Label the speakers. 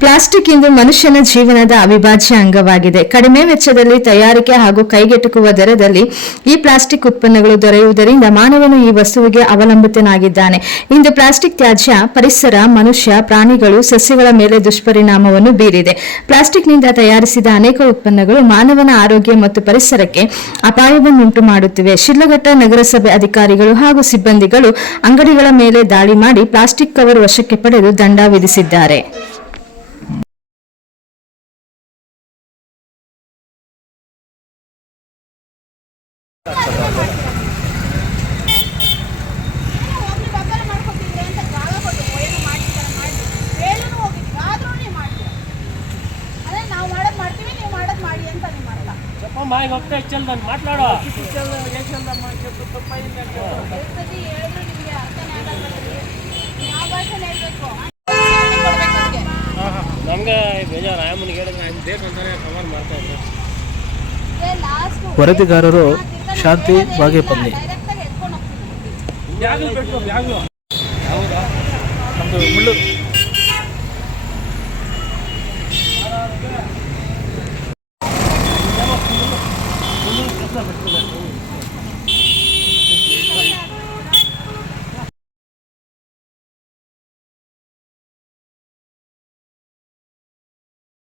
Speaker 1: Plastic ಇಂದು ಮನುಷ್ಯನ ಜೀವನದ ಅವಿಭಾಜ್ಯ ಅಂಗವಾಗಿದೆ. ಕಡಿಮೆ ವೆಚ್ಚದಲ್ಲಿ ತಯಾರಿಕೆ ಹಾಗೂ ಕೈಗೆಟುಕುವ ದರದಲ್ಲಿ ಈ ಪ್ಲಾಸ್ಟಿಕ್ ಉತ್ಪನ್ನಗಳು ದೊರೆಯುವುದರಿಂದ ಮಾನವನು ಈ ವಸ್ತುವಿಗೆ ಅವಲಂಬಿತನಾಗಿದ್ದಾನೆ. ಇಂದು ಪ್ಲಾಸ್ಟಿಕ್ ತ್ಯಾಜ್ಯ, ಪರಿಸರ, ಮನುಷ್ಯ, ಪ್ರಾಣಿಗಳು, ಸಸ್ಯಗಳ ಮೇಲೆ ದುಷ್ಪರಿಣಾಮವನ್ನು ಬೀರಿದೆ. ಪ್ಲಾಸ್ಟಿಕ್ನಿಂದ ತಯಾರಿಸಿದ ಅನೇಕ ಉತ್ಪನ್ನಗಳು ಮಾನವನ ಆರೋಗ್ಯ ಮತ್ತು ಪರಿಸರಕ್ಕೆ ಅಪಾಯವನ್ನುಂಟು ಮಾಡುತ್ತಿವೆ. ಶಿಲ್ಲಘಟ್ಟ ನಗರಸಭೆ ಅಧಿಕಾರಿಗಳು ಹಾಗೂ ಸಿಬ್ಬಂದಿಗಳು ಅಂಗಡಿಗಳ ಮೇಲೆ ದಾಳಿ ಮಾಡಿ ಪ್ಲಾಸ್ಟಿಕ್ ಕವರ್ ವಶಕ್ಕೆ ಪಡೆದು ದಂಡ ವಿಧಿಸಿದ್ದಾರೆ.
Speaker 2: ಯಾವ ಹೋಗ್ತಾ ಹೇಳ್ಬೇಕು ಕೊಡ್ಬೇಕು ಮಾತಾಡೋ
Speaker 3: ನಮ್ಗೆ ಬೇಜಾರು, ಆಯಮ್ಮನಿಗೆ ಹೇಳಿದ್ರೆ ನಾನು ಬೇಕು ಅಂತಾನೆ ಕವರ್ ಮಾಡ್ತಾ ಇದ್ದೆ.
Speaker 4: ವರದಿಗಾರರು ಶಾಂತಿ ಬಾಗೇಪಲ್ಲಿ
Speaker 2: ಡೈರೆಕ್ಟಾಗಿ ಎತ್ಕೊಂಡು